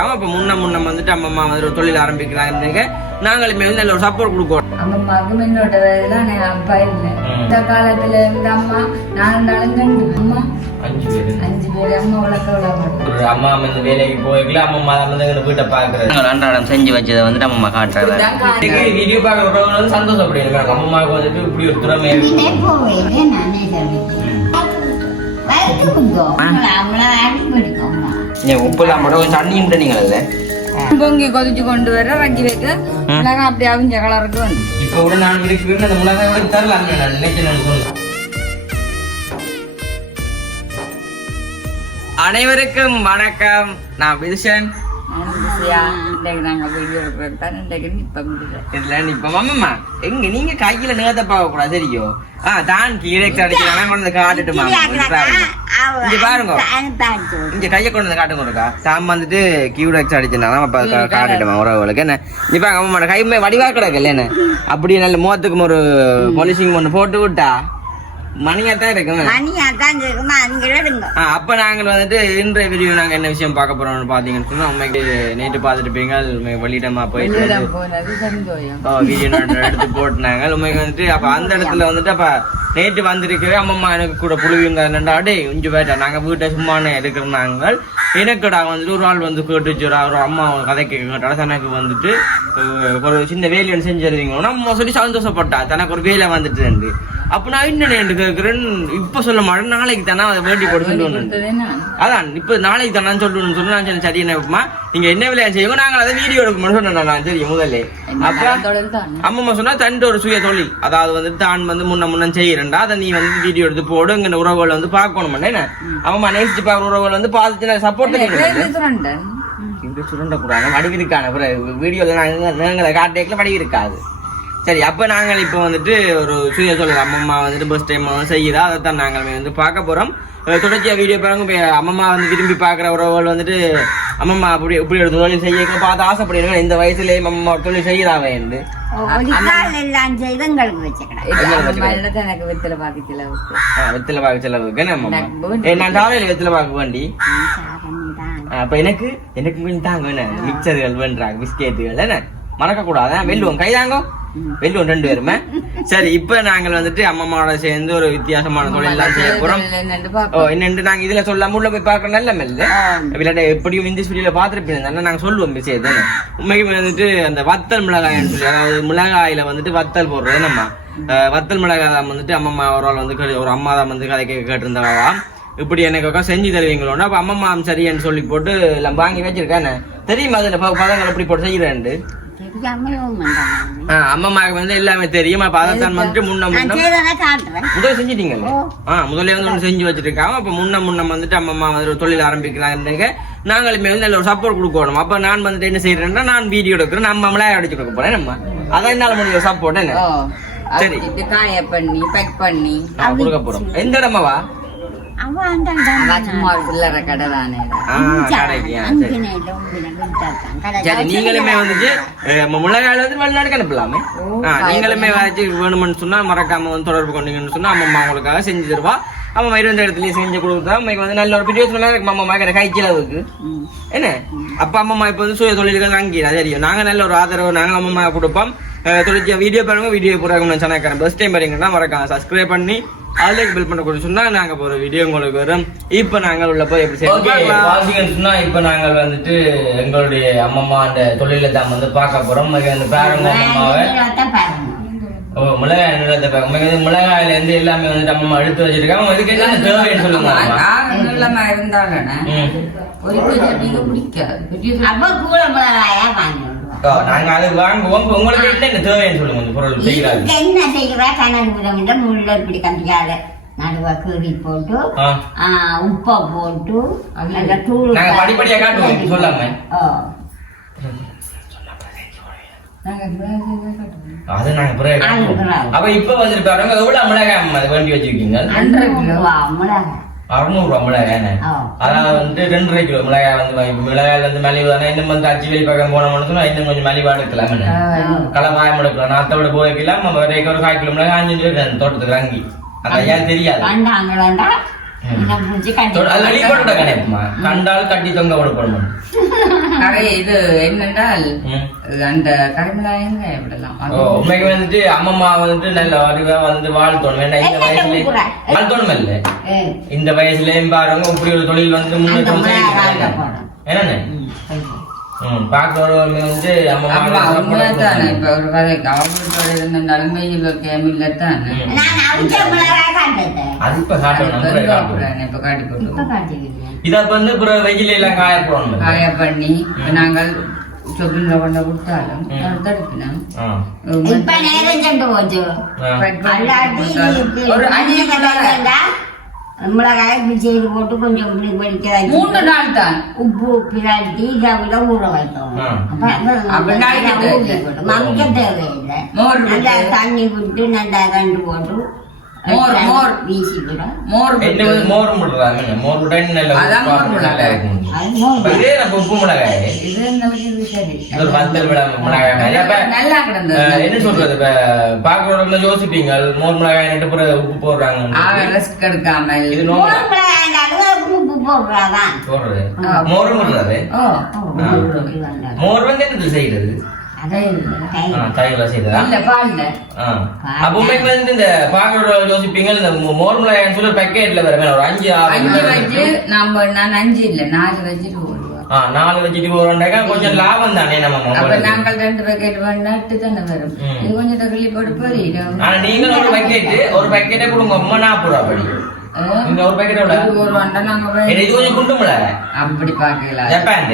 ஆமா இப்ப முன்ன முன்ன வந்துட்டு அம்மா வந்து ஒரு தொழில் ஆரம்பிக்கிறாங்க நாங்களுமே வந்து நல்ல ஒரு சப்போர்ட் கொடுக்கணும் அம்மாவுக்கு என்னோட என் அப்பா இல்லை. இந்த காலத்துல இருந்த அம்மா நான் இருந்தாலும் அம்மா? அஞ்சு பேர். அஞ்சு பேர். அம்மா வளர்க்க விட மாட்டேன் ஒரு அம்மா வந்து வேலைக்கு போய்க்கல அம்மா வந்து எங்க வீட்டை பாக்குறது அன்றாடம் செஞ்சு வச்சதை வந்துட்டு அம்மா காட்டுறாங்க. வீடியோ வந்து சந்தோஷப்படுறாங்க அம்மாவுக்கு வந்துட்டு இப்படி ஒரு திறமை எல்லாம் போட கொஞ்சம் தண்ணி விட்டு நீங்களே பொங்கி கொதிச்சு கொண்டு வர ரக்கி வைக்க மிளகா அப்படி அவிஞ்ச கலருக்கு வந்து இப்ப கூட நான் இருக்கிறேன் அந்த மிளகாய் கூட தரலாம் நான் நினைக்கிறேன் சொல்லு. அனைவருக்கும் வணக்கம் நான் விதுஷன் எங்க நீங்க கையில நேரத்தை பார்க்க கூடாது சரியோ ஆ தான் கீழே அடிக்கிறாங்க கொண்டு வந்து காட்டுட்டு மாமா கொஞ்சம் பாருங்க. இங்க பாருங்க. இங்க கையை கொண்டு வந்து காட்டுங்க ஒருக்கா சாம் வந்துட்டு கியூடெக்ஸ் அடிச்சிருந்தாங்க அப்ப காட்டிட்டோம் உறவுகளுக்கு. என்ன? இப்ப அம்மா கை வடிவா கிடக்கல என்ன? அப்படியே நல்ல முகத்துக்கும் ஒரு பாலிசிங் ஒன்று போட்டு விட்டா? மணியா தான் இருக்குங்க மணியா தான் இருக்குமா ஆ, அப்ப நாங்கள் வந்துட்டு இன்றைய வீடியோ நாங்க என்ன விஷயம் பார்க்க போறோம்னு பாத்தீங்கன்னு சொன்னா உண்மைக்கு நேற்று பார்த்துருப்பீங்க வெளியிடமா போயிட்டு வீடியோ எடுத்து போட்டுனாங்க. உண்மைக்கு வந்துட்டு அப்ப அந்த இடத்துல வந்துட்டு அப்ப நேற்று வந்திருக்கிற அம்மம்மா எனக்கு கூட புழுவிங்க ரெண்டாடே இஞ்சு போயிட்டா? நாங்க வீட்டை சும்மானே இருக்கிற நாங்கள். எனக்குடா வந்துட்டு ஒரு ஆள் வந்து கேட்டுச்சுடா ஒரு அம்மா கதை கேட்க தனக்கு வந்துட்டு ஒரு சின்ன வேலை ஒன்று செஞ்சிருந்தீங்களா அம்மா சொல்லி சந்தோஷப்பட்டா. தனக்கு ஒரு வேலை வந்துட்டு அப்ப நான் என்று கேட்கிறேன் இப்ப சொல்ல மாட்டேன் நாளைக்கு தானே அதை வேண்டி போட்டு அதான் இப்ப நாளைக்கு தான் சொல்லணும்னு சொல்லி நான் சொன்னேன் சரி என்னப்பா நீங்க என்ன விளையாட்டு செய்யுங்க நாங்கள் அதை வீடியோ எடுக்கணும்னு சொன்னேன் நான் சரி முதல்ல அப்ப அம்மம்மா சொன்னா தன் ஒரு சுய தொழில். அதாவது வந்து தான் வந்து முன்ன முன்ன செய்யறேன்டா அதை நீ வந்து வீடியோ எடுத்து போடு இங்க உறவுகள் வந்து பார்க்கணும் என்ன? அம்மா நேசிச்சு பார்க்குற உறவுகள் வந்து பார்த்துட்டு சப்போர்ட் பண்ணிடுறேன் சுரண்டன் இங்க சுரண்டக்கூடாது வடிவு இருக்கான வீடியோல நாங்க நாங்களை காட்டேக்கல வடிவு இருக்காது சரி அப்ப நாங்கள் இப்போ வந்துட்டு ஒரு சுய தொழில் அம்மம்மா வந்துட்டு பஸ் டைம் செய்கிறா அதை தான் நாங்கள் வந்து பார்க்க போறோம். அஹ் தொடர்ச்சியா வீடியோ பாருங்க. இப்ப அம்மம்மா வந்து விரும்பி பார்க்குற உறவுகள் வந்துட்டு அம்மம்மா அப்படி இப்படி ஒரு தொழில் செய்ய பார்த்து ஆசைப்படுறீங்க இந்த வயசுலயே அம்மம்மா ஒரு தொழில் செய்யறாவே என்று. வெத்தலை பாக்கு செலவுக்கு. நான் சாலையில வெத்தில பாக்கு வேண்டி. அப்ப எனக்கு எனக்கு கொஞ்சம் தாங்க என்ன மிக்சர்கள் வேண்டாங்க பிஸ்கெட்டுகள் என்ன? மறக்க கூடாது வெல்லுவோம் கைதாங்க வெல்லுவோம் ரெண்டு பேருமே. சரி இப்ப நாங்கள் வந்துட்டு அம்மம்மாவோட சேர்ந்து ஒரு வித்தியாசமான தொழில் எல்லாம் செய்ய போறோம். என்னண்டு நாங்க இதுல சொல்லாம உள்ள போய் பார்க்க நல்ல மெல்ல. இல்லாட்ட எப்படியும் இந்த வீடியோல பாத்துருப்பீங்க தானே நாங்க சொல்லுவோம் விஷயத்தை உண்மைக்கு வந்துட்டு அந்த வத்தல் மிளகாய்னு சொல்லி அதாவது மிளகாயில வந்துட்டு வத்தல் போடுறது நம்ம வத்தல் மிளகாய் தான் வந்துட்டு அம்மம்மா ஒரு ஆள் வந்து ஒரு அம்மா தான் வந்து கதை கேட்க கேட்டிருந்தவா இப்படி எனக்கு செஞ்சு தருவீங்களோன்னா அப்ப அம்மம்மா சரின்னு சொல்லி போட்டு எல்லாம் வாங்கி வச்சிருக்கேன். தெரியுமா அதுல பதங்கள் எப்படி போட்டு செய்யறேன்ட்டு? அம்மம்மாவுக்கு வந்து எல்லாமே தெரியும். அப்ப அதைத்தான் வந்துட்டு முன்ன முன்ன. முதல்ல செஞ்சிட்டீங்கல்ல? ஆ முதல்ல வந்து ஒன்று செஞ்சு வச்சிருக்காங்க. அப்ப முன்ன முன்ன வந்துட்டு அம்மா வந்து தொழில் ஆரம்பிக்கிறாங்க நாங்களுமே வந்து நல்ல ஒரு சப்போர்ட் கொடுக்கணும். அப்ப நான் வந்துட்டு என்ன செய்யறேன்னா நான் வீடியோ எடுக்கிறேன். நம்ம மிளகாய் அடிச்சு கொடுக்க போறேன். நம்ம அதான் என்னால முடியும் சப்போர்ட் என்ன? சரி. பண்ணி பேக் பண்ணி. எந்த இடமாவா நீங்களுமே வந்துட்டு அஹ், ம- மிளகாயில வந்து வெளிநாடுக்கு அனுப்பலாமே? ஆ, நீங்களுமே வேணும்னு சொன்னா மறக்காம வந்து தொடர்பு கொண்டீங்கன்னு சொன்னா அம்மா உங்களுக்காக செஞ்சு தருவா. அம்மா இருந்த இடத்துலயும் செஞ்சு கொடுத்தா அம்மைக்கு வந்து நல்ல ஒரு சொன்னா இருக்கு. கை செலவுக்கு என்ன? அப்ப அம்மா இப்ப வந்து சுய தொழில்கள் அங்கீரா தெரியும் நாங்க நல்ல ஒரு ஆதரவு நாங்க அம்மா கொடுப்போம். அஹ், தொடர்ச்சியா வீடியோ பாருங்க வீடியோ பூரா சேனல் பஸ் டைம் பாருங்கன்னா மறக்காம சப்ஸ்கிரைப் பண்ணி அதுலேயே பில் பண்ண கொடுத்து சொன்னா நாங்க போற வீடியோ உங்களுக்கு வரும். இப்ப நாங்கள் உள்ள போய் எப்படி பாத்தீங்கன்னு சொன்னா இப்ப நாங்கள் வந்துட்டு எங்களுடைய அம்மம்மா அந்த தொழில தான் வந்து பார்க்க போறோம். அந்த பேரங்க. அம்மாவை ஓ மிளகாய் நிலத்தை பார்க்க வந்து மிளகாயில இருந்து எல்லாமே வந்துட்டு அம்மா எடுத்து வச்சிருக்காங்க. இதுக்கு என்ன தேவைன்னு சொல்லுங்க. ஒரு சட்னிக்கு பிடிக்காது. அப்ப கூட மிளகாயா வாங்கி ஓ, நாங்க வாங்குவோம் உங்களுக்கு என்ன தேவைன்னு சொல்லுங்க இந்த பொருள் செய்கிறாங்க என்ன கணக்கு முள்ள இப்படி கம்பியால கீறி போட்டு உப்பை போட்டு தூள் நாங்க படிப்படியா காட்டுவோம், சொல்லாம. ஓ. அது நாங்க பிறகு அப்ப இப்ப வந்துட்டு பாருங்க எவ்வளவு மிளகாய் அம்மா வேண்டி வச்சிருக்கீங்க மிளகாய் அறுநூறு ரூபாய் மிளகாய். அதாவது வந்து ரெண்டரை கிலோ மிளகாய் வந்து மிளகாய் வந்து மலிவு தானே இன்னும் வந்து அச்சு வெளி பக்கம் போனோம்னு சொன்னா இன்னும் கொஞ்சம் மலிவா எடுக்கலாம்? களவாயம் எடுக்கலாம் நாத்தோட போய்க்கலாம் ஒரு கால் கிலோ மிளகாய் அஞ்சு தோட்டத்துக்கு வாங்கி அது ஏன் தெரியாது கண்டால் கட்டி தொங்க விடப்படணும் கரை இது என்னென்றால். அந்த உண்மைக்கு வந்துட்டு அம்மம்மா வந்துட்டு நல்ல அறிவா வந்து வாழ்த்தோணும் வேண்டாம் இந்த வயசுல வாழ்த்தோணும் இல்ல இந்த வயசுலயும் பாருங்க இப்படி ஒரு தொழில் வந்து முன்னேற்றம் பார்க்கிறவங்க வந்து உண்மைதானே இப்ப ஒரு கதை ம். நான் அவிச்ச மிளகாய் காட்டுறேன். அது இப்ப காட்டணும். இப்ப காட்டி இப்ப கொண்டு காட்டிக்கிறேன். இத வந்து அப்புறம் வெயில எல்லாம் காய போடணும் காய பண்ணி இப்ப நாங்கள் கொண்ட கொடுத்தாலும். தடுப்பினோம் ஒரு அஞ்சு மிளகாய் செய்து போட்டு கொஞ்சம் இப்படி வச்சு மூன்று நாள் தான். உப்பு பிராட்டி இதை விட ஊற போடும். மமிக்க தேவையில்லை. மோர் நல்லா. தண்ணி விட்டு நல்லா கண்டு போட்டு மோர், மோர். வீசி விடும் மோர் என்ன மோர் முடுறாங்க மோர் விட்டா இன்னும் நல்ல அதான் மோர் உப்பு இதே நம்ம மிளகாய் இது என்ன சரி ஒரு மிளகாய் நல்லா கிடந்தது என்ன சொல்றது இப்ப பாக்குறவங்க யோசிப்பீங்க மோர் மிளகாய் நட்டு உப்பு போடுறாங்க எடுக்காமல் இது மோர் போடுறாதான் போடுறது. மோர் முடுறது ஓ மோர் வந்து என்னது செய்யறது அதே கை ஆ, தயிர்ல செய்யறதா? இல்ல பால்ல ஆ. அப்ப உண்மைக்கு வந்து இந்த பாக்குற யோசிப்பீங்க இந்த மோ- மோர் மிளகாய்னு சொல்லி பேக்கெட்ல வர ஒரு அஞ்சு அஞ்சு வச்சு நம்ம நான் அஞ்சு இல்ல நாலு வச்சுட்டு நாலு வச்சுட்டு போறோம்னாக்கா கொஞ்சம் லாபம் தானே நம்ம அப்ப உங்களுக்கு. நாங்கள் ரெண்டு பேக்கெட் நட்டு தானே வரும். ம். இது கொஞ்சம் தள்ளி போட்டு போயிடும் ஆனா நீங்க ஒரு பக்கெட் ஒரு பக்கெட்டை கொடுங்க அம்மா நாற்பது ரூபா படி. இந்த ஒரு பக்கெட் எவ்வளவு? ஒரு வண்டை நாங்க ஏன்னா வே- இது கொஞ்சம் குண்டு மிளகாய் அப்படி பாக்கலாம் ஜப்பான்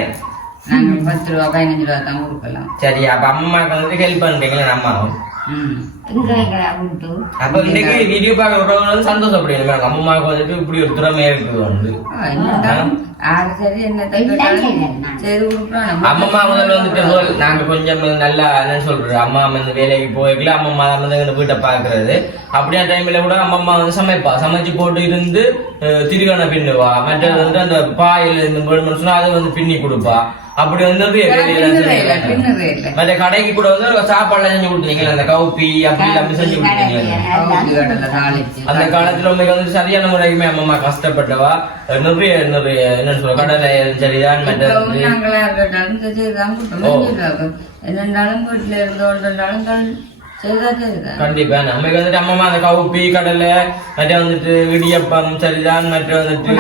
நாங்க பத்து ரூபா பதினஞ்சு ரூபா தான் கொடுக்கலாம். சரி அப்ப அம்மாக்கு வந்துட்டு ஹெல்ப் பண்றீங்களா அம்மாவும் அப்ப இன்னைக்கு வீடியோ பார்க்கறவங்க வந்து சந்தோஷப்படுங்க மேடம் அம்மாவுக்கு வந்துட்டு இப்படி ஒரு திறமை இருக்குது வந்து. அம்மம்மா முதல்ல வந்துட்டு நாங்க கொஞ்சம் நல்லா என்ன சொல்றது? அம்மா வந்து வேலைக்கு போய்க்கல தான் வந்து எங்க வீட்டை பாக்குறது அப்படியே டைம்ல கூட அம்மம்மா வந்து சமைப்பா. சமைச்சு போட்டு இருந்து திருகணை பின்னுவா. மற்றது வந்து அந்த பாயில் சொன்னா அதை வந்து பின்னி கொடுப்பா. அப்படி வந்து. மற்ற கடைக்கு கூட வந்து சாப்பாடுலாம் செஞ்சு கொடுத்தீங்களா அந்த கவுப்பி அப்படி எல்லாமே செஞ்சு கொடுத்தீங்களா. அந்த காலத்துல உங்களுக்கு வந்து சரியான முறைக்குமே அம்மம்மா கஷ்டப்பட்டவா நிறைய நிறைய என்ன சொல்ற கடலை சரிதான் மற்ற. என்னண்டாலும் வீட்டுல செய்தா. கண்டிப்பா நமக்கு வந்துட்டு அம்மம்மா அந்த கவுப்பி கடலை மற்ற வந்துட்டு இடியப்பம் சரிதான் மற்ற வந்துட்டு.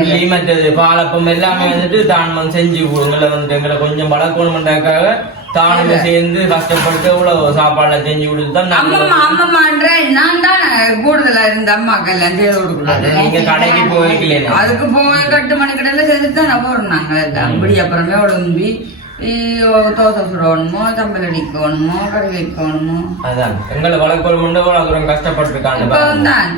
இட்லி மற்றது பாலப்பம் எல்லாமே வந்துட்டு தான் வந்து செஞ்சு கொடுங்களை வந்துட்டு எங்களை கொஞ்சம் பழக்கணும்ன்றதுக்காக தானுமே சேர்ந்து கஷ்டப்பட்டு இவ்வளவு சாப்பாடுல செஞ்சு கொடுத்து தான் அம்மம்மா, நாங்க அம்மம்மான்ற நான் தான் கூடுதலா இருந்த அம்மாக்கள் எல்லாம் செய்து. நீங்க கடைக்கு போய்க்கல அதுக்கு போய் கட்டு மணி கடையில செஞ்சுட்டு தான் போறோம் நாங்க எல்லாம். அப்படி அப்புறமே உடம்பி தோசை சுடணுமோ தம்பல் அடிக்கணுமோ கறி வைக்கணுமோ அதான் எங்களை வளர்க்கணும் இவ்வளவு தூரம் கஷ்டப்பட்டிருக்காங்க இப்போ. தான்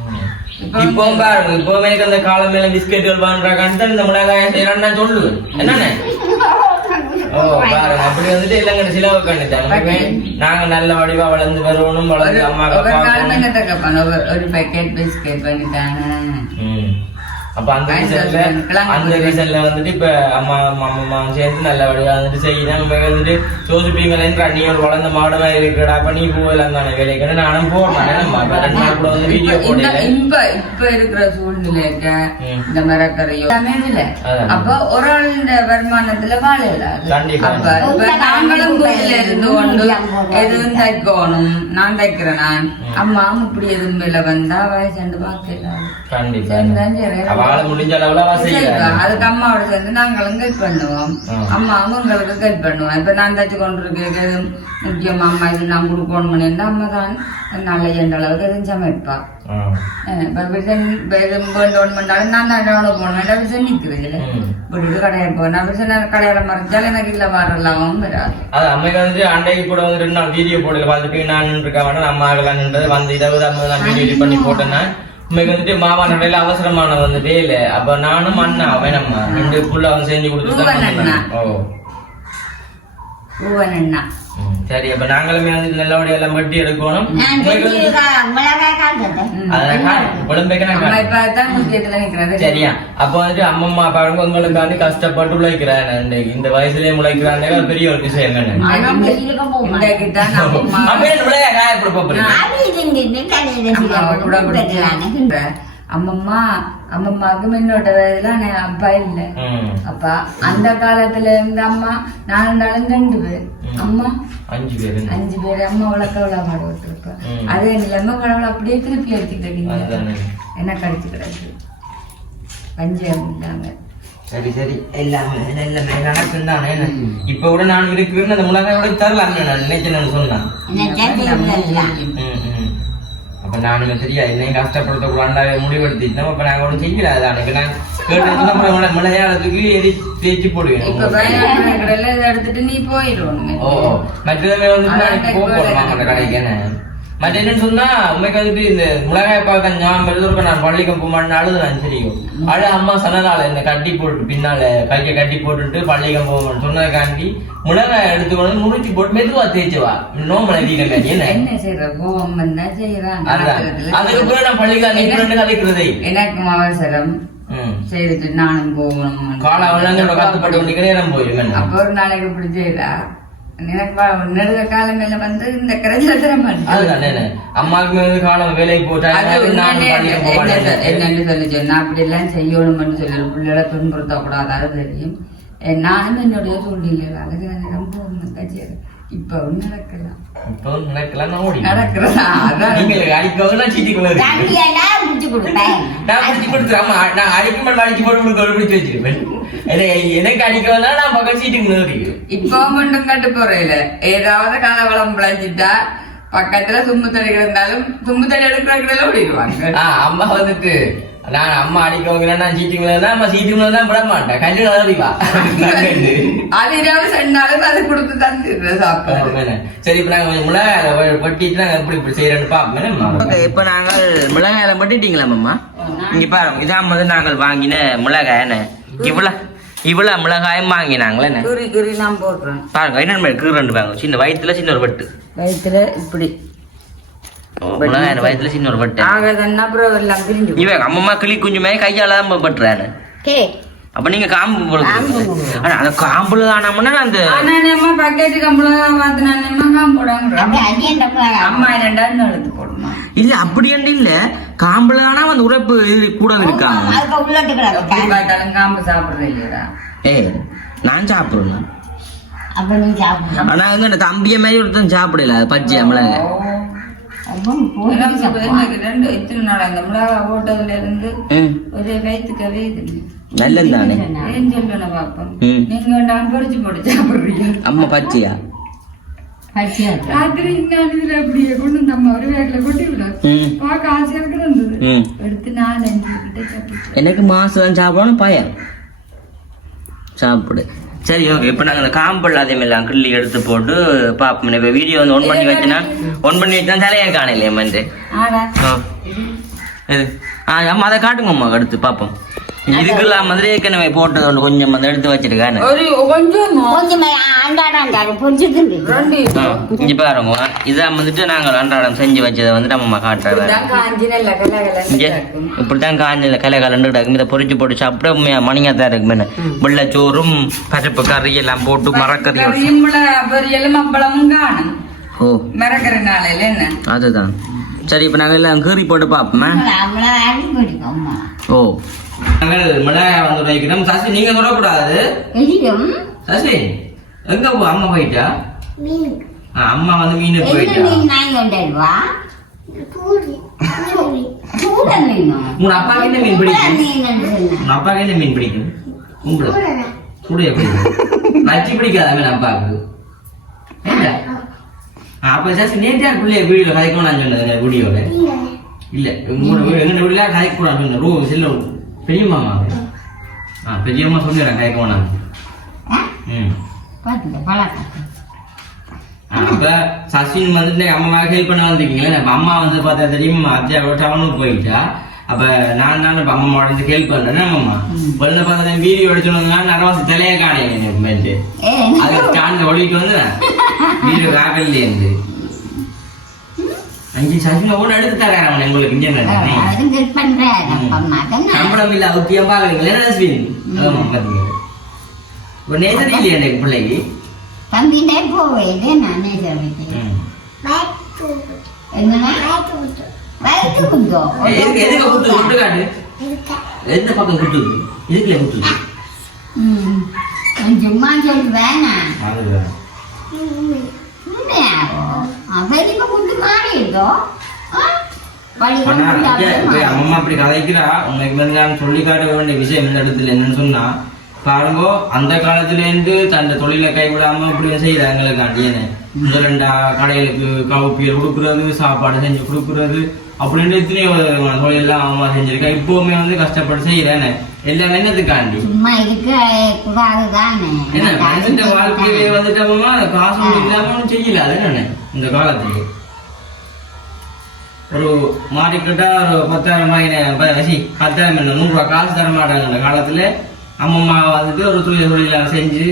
ம். இப்பவும் பாருங்க இப்பவுமே எனக்கு அந்த காலம் மேல பிஸ்கெட்டுகள் பண்றாங்கன்னு இந்த மிளகாய செய்யறான்னு நான் சொல்லுவேன் என்னண்ணே ஓ பாருங்க அப்படி வந்துட்டு இல்லைங்க சிலவு கண்டுட்டாங்க நாங்க நல்ல வடிவா வளர்ந்து வளர்ந்து அம்மா ஒரு பேக்கெட் பிஸ்கெட் பண்ணிட்டாங்க. அப்ப அந்த ரீசன்ல அந்த. ரீசன்ல வந்துட்டு இப்ப அம்மா அம்மா சேர்ந்து நல்ல வடிவா வந்துட்டு செய்யணும் நம்ம வந்துட்டு யோசிப்பீங்களேன்றா நீ ஒரு வளர்ந்த மாடமா இருக்கிறடா. அப்ப நீ போகலாம் தானே. வேலைக்கு நானும் போடுறேன் நம்ம இப்ப ரெண்டு நாள் கூட வந்து வீடியோ போடல. இப்ப இப்ப இருக்கிற சூழ்நிலைக்கு. இந்த அதான். அப்ப ஒரு ஆளுடைய வருமானத்துல வாழ இயலாது கண்டிப்பா. அப்ப நாங்களும் வீட்டுல இருந்து கொண்டு எதுவும் தைக்கணும்? நான் தைக்கிறேன் நான். அம்மாவும் இப்படி எதுவும் மேல வந்தா வயசு பார்க்கலாம் கண்டிப்பா. சரிதான் சரி. அவளால முடிஞ்ச அளவுல அவ செய்யறாங்க. அதுக்கு அம்மாவோட சேர்ந்து நாங்களும் கைட் பண்ணுவோம். அம்மாவும் உங்களுக்கு கைட் பண்ணுவோம். இப்ப நான் தச்சு கொண்டு இருக்கிறது முக்கியம் அம்மா இது நான் கொடுக்கணும் அம்மா தான் நல்ல என்ற அளவுக்கு எதுவும் சமைப்பா. விசன் பண்ணாலும் நான் தான் டெவலப் பண்ணுவேன் விசன் நிக்குது இல்ல. விட்டுட்டு கடையை போனா விசன் கடையில மறைச்சாலும் எனக்கு இல்ல வரலாம் வராது. அது அம்மைக்கு வந்து அண்டைக்கு கூட வந்து ரெண்டு நாள் வீடியோ போடல. பார்த்துட்டு நான் இருக்க மாட்டேன் அம்மா ஆகலாம் நின்றது வந்து இருபது ஐம்பது நான் வீடியோ எடிட் பண்ணி போட்டேன்னா உண்மைக்கு வந்துட்டு மாமா நடையில அவசரமான வந்துட்டே இல்ல. அப்ப நானும் அண்ணா வேணம்மா ரெண்டு புள்ள வந்து செஞ்சு கொடுத்து தான் பூவன் அண்ணா. பண்ணேன். ஓ. பூவன் அண்ணா ம், சரி அப்ப நாங்களுமே வந்து நல்லபடியா எல்லாம் வெட்டி எடுக்கணும். வந்து- சரியா? அப்ப வந்துட்டு அம்மம்மா பாருங்க உங்களுக்காண்டி கஷ்டப்பட்டு உழைக்கிறேன் இன்னைக்கு இந்த வயசுலயே உழைக்கிறாங்க. அது பெரிய ஒரு விஷயம் என்ன கூட அம்மம்மா அம்மம்மாவுக்கு என்னோட நான் அப்பா இல்ல. அப்பா அந்த காலத்துல இருந்த அம்மா நான் இருந்தாலும் ரெண்டு பேர் அம்மா அஞ்சு பேரு அஞ்சு பேர் அம்மா வளர்க்க விட மாட விட்டுருப்பேன் ம். அதே நிலைமை கடவுள் அப்படியே திருப்பி எடுத்துக்கிட்டீங்க. என்ன கடிச்சு கிடக்கு? பஞ்சம் இல்லாம. சரி சரி. எல்லாமே எல்லாமே நடக்கும் தானே. இப்ப கூட நான் இருக்கிறேன்னு அந்த தரலாம் நான் நினைச்சேன்னு சொன்னான். அப்ப நானுமே சரியா என்னையும் கஷ்டப்படுத்த கூடாண்டாவே முடிவெடுத்திட்டோம் அப்ப நாங்க ஒன்றும் செய்யல அதான் இப்ப நான் கேட்டு அப்புறம் மலையாளத்துக்கு எரி தேய்ச்சி இப்ப போடுவேன் இதை எடுத்துட்டு நீ போயிடுவோம் ஓ நான் போக போடுவாங்க அந்த கடைக்கு என்ன மற்ற என்னன்னு சொன்னா உண்மைக்கு வந்துட்டு இந்த மிளகாய் பார்க்க ஞாபகம் நான் பள்ளிக்கு போமான்னு அழுது நான் தெரியும் அழு அம்மா சொன்னதால இந்த கட்டி போட்டு பின்னால கையை கட்டி போட்டுட்டு பள்ளிக்கு போகணும்னு சொன்னதுக்காண்டி மிளகாய் எடுத்துக்கொண்டு முறிச்சு போட்டு மெதுவா தேய்ச்சு வா நோம்பல வீக்கல என்ன? அதுக்கு பிறகு நான் பள்ளிக்கு கதைக்கிறதே எனக்கும் அவசரம். செய்துட்டு நானும் போகணும் காலை விளங்க கத்துப்பட்டு கொண்டு நேரம் போயிருவேன் அப்போ ஒரு நாளைக்கு இப்படி செய்யறா நெடுக காலம் மேல வந்து இந்த அம்மாவுக்கு காலம் வேலைக்கு போட்டா என்னன்னு சொல்லி சொன்னா அப்படி எல்லாம் செய்யணும்னு சொல்லி பிள்ளைகளை துன்புறுத்தக்கூடாது அது தெரியும். நானும் என்னுடைய சூழ்நிலையில அதுக்கு நேரம் போகணும் கட்சியில் இப்ப ஒண்ணு நடக்கலாம். இப்போ நடக்கலாம் நடக்கிறதா? அதான். நீங்க அடிக்கவங்க நான் சீட்டிக்குள்ள முடிச்சு கொடுப்பேன் நான் பிடிச்சி கொடுத்துறேன் ஆமா நான் அடிக்க மாட்டேன் அடிச்சு போட்டு உங்களுக்கு பிடிச்சி வச்சிருப்பேன். எனக்கு அடிக்க வந்தா நான் பக்கம் சீட்டுக்கு நிறுத்திக்கிறேன் இப்போ மட்டும் கட்டு போறையில ஏதாவது காலவளம் பிழைச்சிட்டா பக்கத்துல தும்பு தடி கிடந்தாலும் தும்பு தடி எடுக்கிற ஓடிடுவாங்க. அம்மா வந்துட்டு நான் அம்மா அடிக்கவங்க நான் சீட்டுக்குள்ள இருந்தா அம்மா சீட்டுக்குள்ள தான் விட மாட்டேன். கல்லு கலரிவா அது இரவு சென்னாலும் அது கொடுத்து தந்துடுற சாப்பாடு சரி இப்ப நாங்க மிளகாய் வெட்டிட்டு நாங்க எப்படி இப்படி செய்யறேன்னு பாப்போம். இப்ப நாங்கள் மிளகாயில வெட்டிட்டீங்களா மாமா? இங்க பாருங்க இதான் வந்து நாங்கள் வாங்கின மிளகாய் என்ன? இவ்வளவு இவ்வளவு மிளகாயும் வாங்கினாங்களே பாருங்க என்ன கீறு ரெண்டு வாங்க சின்ன வயிற்றுல சின்ன ஒரு வெட்டு. வயிற்றுல இப்படி. மிளகாய் வயிற்றுல சின்ன ஒரு போகும். இவன் அம்மம்மா கிளி குஞ்சுமே கையால தான் பட்டுறாரு அப்ப நீங்க காம்பு. ஆனா அந்த காம்புல தானம்னா அந்த ஆனா நம்ம நம்ம அம்மா ரெண்டாவது இல்ல அப்படி என்று இல்ல. காம்புல தானா அந்த உரைப்பு இது கூட இருக்காங்க. காம்பு இல்லையா நான் சாப்பிடுறேன் ஆனா வந்து தம்பிய மாதிரி ஒருத்தன் சாப்பிடல அது பச்சை மிளகா. போட்டதுல இருந்து ம், ஒரு வயிற்றுக்கவே இது நல்லது தானே ஏன் சொல்லணும் பாப்போம் ம். நீங்க நான் பொறிச்சு போட்டு சாப்பிடுறீங்க. அம்மா பச்சையா. ராத்திரி நான் இதுல அப்படியே கொண்டு நம்ம ஒரு வேகல கொட்டி விடும் பார்க்க ஆசையா கிடந்தது ம். எடுத்து நாலு அஞ்சு எனக்கு மாசம் சாப்பிடணும் பயம் சாப்பிடு. சரி ஓகே இப்போ நாங்கள் அந்த காம்பல் அதே மாதிரி கிள்ளி எடுத்து போட்டு பார்ப்போம். இப்போ வீடியோ வந்து ஒன் பண்ணி வச்சுனா ஒன் பண்ணி வச்சுனா தலையை காணலையே ஆ. இது. ஆ அம்மா அதை காட்டுங்க அம்மா அடுத்து பார்ப்போம். இதுக்கெல்லாம் மாதிரி ஏற்கனவே போட்டது ஒன்று கொஞ்சம் வந்து எடுத்து வச்சிருக்கானே. ஒரு கொஞ்சம் ஆ இங்கே பாருங்க இதான் வந்துட்டு நாங்கள் அன்றாடம் செஞ்சு வச்சதை நல்ல கல இங்கே கலன்னு இப்படித்தான் காஞ்சல கலை கலண்டு கிடக்கும். இதை பொரிச்சு போட்டு சாப்பிட மணியாக தான் இருக்குமே வெள்ளச்சோறும் பருப்பு கறி எல்லாம் போட்டு மரக்கறி ஓ. மறக்கிற நாளையில என்ன? அதுதான். சரி இப்போ நாங்கள் எல்லாம் கீறி போட்டு பார்ப்போமா? ஓ. நாங்கள் மிளகாய் வந்து வைக்கிறோம் சசி நீங்கள் தொடக்கூடாது சசி எங்க போ அம்மா போயிட்டா? அம்மா வந்து மீனுக்கு போயிட்டா? உன் அப்பாவுக்கு என்ன மீன் பிடிக்கும்? உன் அப்பாவுக்கு என்ன மீன் பிடிக்கும்? உங்களுக்கு சூடைய பிடிக்கும் நச்சு பிடிக்காத மீன் அப்பாவுக்கு? அப்ப சசி நேற்று பிள்ளைய வீடியோல கதைக்கணும் நான் சொன்னது வீடியோல. இல்ல. உங்களோட எங்க வீடுல கதைக்க கூடாது ரூ செல்ல பெரிய மாமா ஆ பெரியம்மா சொல்லிடுறேன் கதைக்க வேணாம் ம். அப்ப சசின் வந்துட்டு அம்மா ஹெல்ப் பண்ண வந்திருக்கீங்களே அப்ப அம்மா வந்து பார்த்தா தெரியும் அத்தியா டவுனுக்கு போயிட்டா. அப்ப நான் தான் இப்ப அம்மா வந்து ஹெல்ப் பண்றேன் அம்மா? வந்து பார்த்தா வீடியோ எடுத்துனா நரவாசி தலைய காணைய ஏ அது ஸ்டாண்ட் ஒழிட்டு வந்து வீடியோ காக்கல இருந்து அஞ்சு சசின கூட எடுத்து தரேன் அவன் உங்களுக்கு இங்கே சம்பளம் இல்ல அவத்தியா பாக்குறீங்களா ரஸ்வின் ஒரு நேசரி இல்லையா எனக்கு பிள்ளைக்கு தம்பிட்டே போவேன் நானே சொல்லிட்டேன் ம். என்னன்னா வயிற்று குந்தோம் எதுக்கு எதுக்கு குத்து குத்து காட்டு. எந்த பக்கம் குத்துது? இதுக்குல குத்துது? ம். நான் சும்மா சொல்லி வேணாம் அவருக்கு குண்டு அம்மா அப்படி கதைக்கிறா. உனக்கு வந்து நான் சொல்லி காட்ட வேண்டிய விஷயம் இந்த இடத்துல என்னன்னு சொன்னா பாருங்க அந்த காலத்துல இருந்து தன் தொழிலை கைவிடாம இப்படி செய்யறாங்களுக்காண்டி என்ன முதலண்டா கடைகளுக்கு கவுப்பியல் கொடுக்குறது சாப்பாடு செஞ்சு கொடுக்குறது அப்படின்னு எத்தனையோ விதமான தொழில் எல்லாம் அம்மா செஞ்சிருக்கா. இப்பவுமே வந்து கஷ்டப்பட்டு செய்யறேன் எல்லாமே தானே என்ன வாழ்க்கையிலே வந்துட்டோமா காசு இல்லாம செய்யல அது என்ன இந்த காலத்துக்கு ஒரு மாட்டிக்கிட்டா ஒரு பத்தாயிரம் ரூபாய் பத்தாயிரம் என்ன நூறு ரூபாய் காசு தர மாட்டாங்க அந்த காலத்துல. அம்மம்மா வந்துட்டு ஒரு தொழில் தொழிலாக செஞ்சு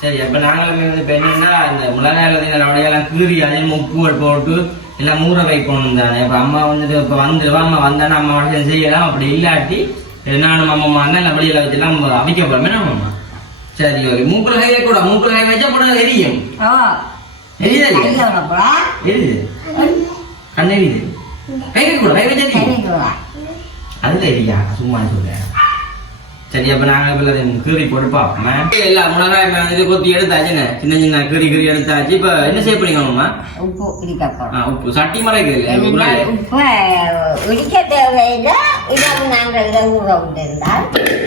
சரி அப்போ நாங்களுமே வந்து இப்ப இந்த மிளகாயில அப்படியெல்லாம் கீறி அதில் உப்பு போட்டு எல்லாம் ஊற வைக்கணும் தானே. இப்போ அம்மா வந்துட்டு இப்ப வந்துடுவா அம்மா வந்தானே அம்மா செய்யலாம் அப்படி இல்லாட்டி நானும் அம்மா தான் எல்லாம் வெளியில வச்சுலாம் அவிக்க போகிறோமே நம்ம அம்மா? சரி ஓகே மூக்குல கை கூட மூக்குல கை வச்சா படம் எரியும். எரியுது. போடா எரியுது. கை கூட கை வச்சா அதுல எரியா. சும்மா சொல்ல சரி அப்ப நாங்க இப்ப கீறி போட்டு பார்ப்போமே எல்லா மிளகாய் வந்துட்டு கொத்தி எடுத்தாச்சுன்னு சின்ன சின்ன கீறி கீறி எடுத்தாச்சு. இப்ப என்ன செய்ய போறீங்க மாமா? உப்பு இடிக்க உப்பு. சட்டி மறைக்கு இருந்தால் உப்பு இடிக்க தேவையில்லை. இரவு நாங்கள் ஊற விட்டிருந்தால்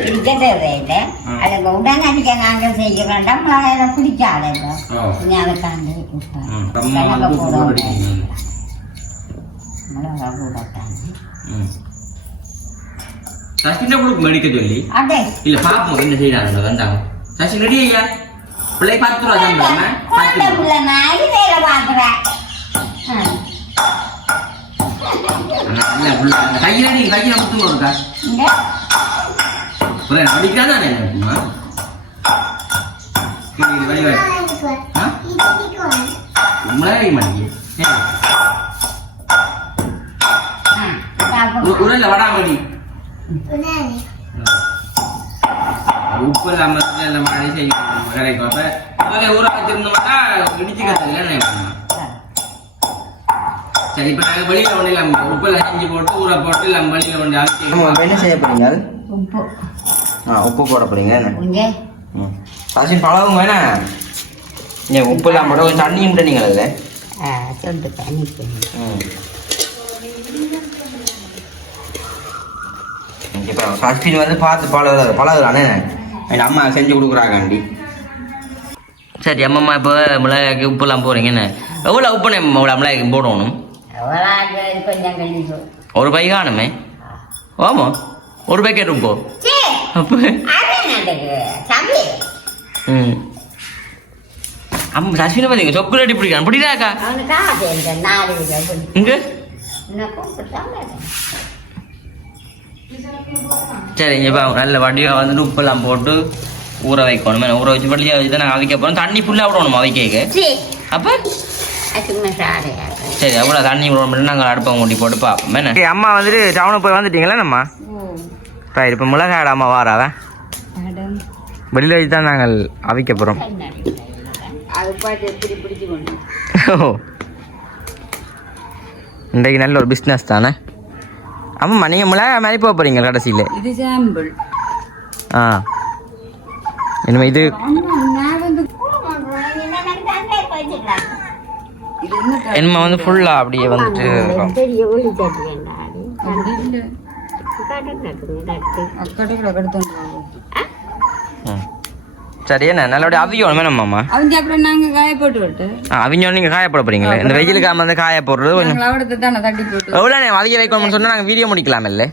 இடிக்க தேவையில்லை. அதுக்கு உடனடிக்க நாங்கள் செய்ய வேண்டாம் அதை பிடிக்காது. இனி வந்து உப்பு மிளகா போடத்தான் சச்சின கொடுக்கு மெடிக்க சொல்லி இல்ல பாப்போம் என்ன செய்யறாங்க வந்தாங்க சச்சி ரெடி ஐயா பிள்ளை வேலை பார்க்குறேன் கையில கையில முத்துங்க இருக்கா இந்த புரிய படிக்காதானே இருக்குமா மிளகாய் மணி உரல்ல வடாமடி உப்பு இல்லாம இந்த மாதிரி செய்யணும் கிடைக்கும் அப்ப முதல்ல ஊற வச்சிருந்தோம்னா இடிச்சு கத்தல சரி இப்ப நாங்க வெளியில ஒண்ணு இல்லாம உப்பு எல்லாம் செஞ்சு போட்டு ஊற போட்டு எல்லாம் வெளியில கொண்டு அரைச்சி என்ன செய்ய போறீங்க? உப்பு. ஆ உப்பு போட போறீங்க. இங்கே. அரிசி பழகும் வேணா ஏன் உப்பு இல்லாம போட்டு கொஞ்சம் தண்ணியும் நீங்கள் அதில். சொல்லு தண்ணி இப்போ ஃபஸ்ட்டு வந்து பார்த்து பழகுற பழகுறானே. என் அம்மா செஞ்சு கொடுக்குறாங்கண்டி. சரி அம்மம்மா இப்போ மிளகாய்க்கு உப்புலாம் போகிறீங்க என்ன? எவ்வளோ உப்பு நம்ம இவ்வளோ மிளகாய்க்கு போடணும்? ஒரு பை காணுமே. ஆமா. ஒரு பேக்கெட் உப்பு சே அப்போ ம். அம்மா சஸ்வினை பார்த்தீங்க இந்த நாலு விதை இங்கே? இன்னும் கூப்பிட்டாங்க சரி இப்போ நல்ல வடிவாக வந்துட்டு உப்பெல்லாம் போட்டு ஊற வைக்கணும். ஊற வச்சு வழியாக வச்சு தான் போகிறோம் தண்ணி ஃபுல்லாக விடணும் அவிக்க சரி. அப்போ? சரி. அவ்வளோ தண்ணி விட மட்டும் நாங்கள் அடுப்பை மூட்டி போட்டு பார்ப்போம் என்ன? அம்மா வந்துட்டு டவுனுக்கு போய் வந்துட்டீங்களா நம்ம ரைட் இப்போ மிளகாய் அம்மா வாராவ வெளியில் வச்சு தான் நாங்கள் அவிக்க போகிறோம் அது பாட்டு எப்படி பிடிச்சு கொண்டு ஓ. இன்றைக்கு நல்ல ஒரு பிஸ்னஸ் தானே? ஆமாம்மா நீங்கள் மிளகாய் மாதிரி போக போகிறீங்க கடைசியில். இது சாம்பிள் ஆ. இனிமே இது நான் வந்து இது என்ன இனிமே வந்து ஃபுல்லாக அப்படியே வந்துட்டு சரி என்ன? அவிக்கணும் வேணுமாம்மா அவங்க அப்புறம் நாங்க காய போட்டு விட்டு ஆ அவிஞ்சோன்னு நீங்கள் காய போட போகிறீங்களே இந்த வெயிலுக்கு வந்து காய போடுறது கொஞ்சம் எவ்வளோ அவிய வைக்கணும்னு சொன்னால் நாங்கள் வீடியோ முடிக்கலாம் இல்லை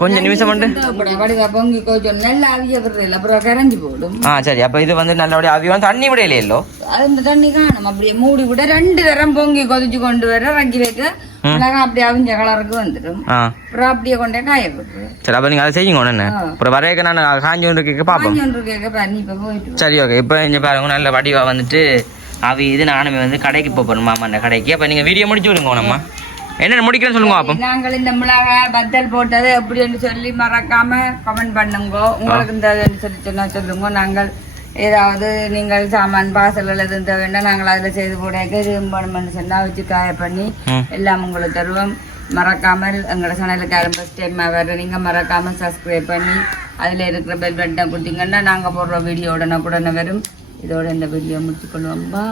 கொஞ்சம் நிமிஷம் மட்டும் ஆ சரி. அப்போ இது வந்து நல்லபடியாக அவியம் தண்ணி விடையிலையோ அது இந்த தண்ணி காணும். அப்படியே மூடி விட ரெண்டு தரம் பொங்கி கொதிச்சு கொண்டு வர ரக்கி வைக்க மிளகாய் அப்படியே அவிஞ்ச கலருக்கு வந்துடும். அப்புறம் அப்படியே கொண்டே காய சரி அப்போ நீங்கள் அதை செய்யுங்க ஆ. அப்புறம் வரையக்க நான் காஞ்சி ஒன்று கேட்க போயிட்டு சரி ஓகே இப்போ இங்கே பாருங்க நல்ல வடிவா வந்துட்டு அவி இது நானுமே வந்து கடைக்கு போகணும் மாமா அந்த கடைக்கு. அப்போ நீங்கள் வீடியோ முடிச்சு விடுங்க நம்ம என்னென்ன முடிக்கிறேன்னு சொல்லுங்க அப்போ நாங்கள் இந்த மிளகாய் பத்தல் போட்டது எப்படின்னு சொல்லி மறக்காம கமெண்ட் பண்ணுங்க. உங்களுக்கு இந்த சொல்லி சொன்னா சொல்லுங்க. நாங்கள் ஏதாவது நீங்கள் சாமான் பாசல்கள் எதுவும் தேவைன்னா நாங்கள் அதில் செய்து போட வேணுமென்னு சொன்னால் வச்சு காய பண்ணி. எல்லாம் உங்களுக்கு தருவோம். மறக்காமல் எங்களோட சேனலுக்கு யாரும் ஃபஸ்ட் டைம் வர நீங்கள் மறக்காமல் சப்ஸ்கிரைப் பண்ணி அதில் இருக்கிற பெல் பட்டனை கொடுத்தீங்கன்னா நாங்கள் போடுற வீடியோ உடனே உடனே வரும். இதோட இந்த வீடியோ முடிச்சுக்கொள்வோம் பா